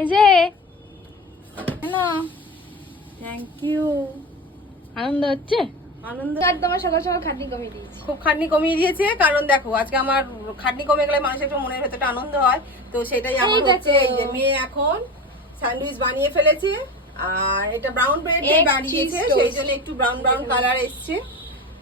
এই যে hello, thank you. আনন্দ হচ্ছে? আনন্দ একদম সকাল সকাল খাটনি কমিয়ে দিয়েছি। খুব খাটনি কমিয়ে দিয়েছে, কারণ দেখো আজকে আমার খাটনি কমে গেলে মানুষের একটু মনের ভেতরটা আনন্দ হয়, তো সেটাই আমার এই দেখো। হচ্ছে। এই যে মেয়ে এখন স্যান্ডউইচ বানিয়ে ফেলেছে, আর এটা ব্রাউন ব্রেড দিয়ে Egg বানিয়েছে, cheese সেই toast। জন্য একটু ব্রাউন ব্রাউন কালার এসছে।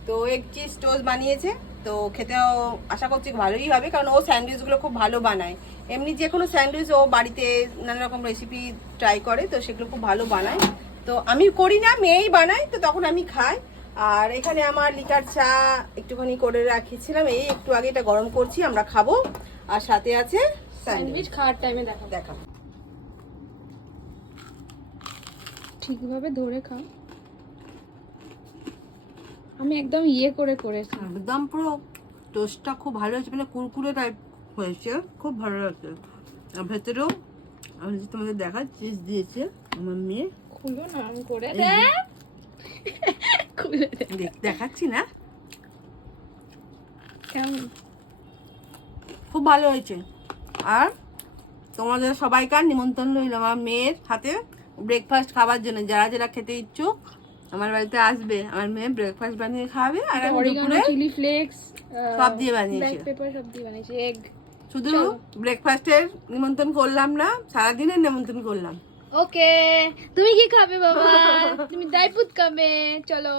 তো এগ চিজ টোস্ট বানিয়েছে, তো খেতেও আশা করছি ভালোই হবে, কারণ ও স্যান্ডউইচগুলো খুব ভালো বানায়। এমনি যে কোনো স্যান্ডউইচ ও বাড়িতে নানা রকম রেসিপি ট্রাই করে, তো সেগুলো খুব ভালো বানায়। তো আমি করি না, মেয়েই বানায়, তো তখন আমি খাই। আর এখানে আমার লিকার চা একটুখানি করে রাখিছিলাম, এই একটু আগে এটা গরম করছি, আমরা খাবো। আর সাথে আছে স্যান্ডউইচ স্যান্ডউইচ। খাওয়ার টাইমে দেখো, দেখাবো। ঠিকভাবে ধরে খাও। আমি একদম করে করেছি। একদম পুরো টোস্টটা খুব ভালো হয়েছে, মানে কুরকুরে টাইপ হয়েছে, খুব ভালো লাগছে। আর ভেতরেও আমি যে তোমাদের দেখা চিজ দিয়েছে আমার মেয়ে। খুলো না আমি করে এই দে। যে। খুলে দে। দেখাচ্ছি না, কেমন? খুব ভালো হয়েছে। আর তোমাদের সবাইকার নিমন্ত্রণ রইল আমার মেয়ের হাতে ব্রেকফাস্ট খাবার জন্য। যারা যারা খেতে ইচ্ছুক আমার বাড়িতে আসবে, আমার মেয়ে ব্রেকফাস্ট বানিয়ে খাবে। আর আমি অরিগানো, দুপুরে চিলি ফ্লেক্স, সব দিয়ে বানিয়েছি। ব্ল্যাক পেপার সব দিয়ে বানিয়েছি। এগ। শুধু চলো। ব্রেকফাস্টের নিমন্ত্রণ করলাম না, সারাদিনের নিমন্ত্রণ করলাম। ওকে, তুমি কি খাবে বাবা? তুমি দাইপুত খাবে, চলো।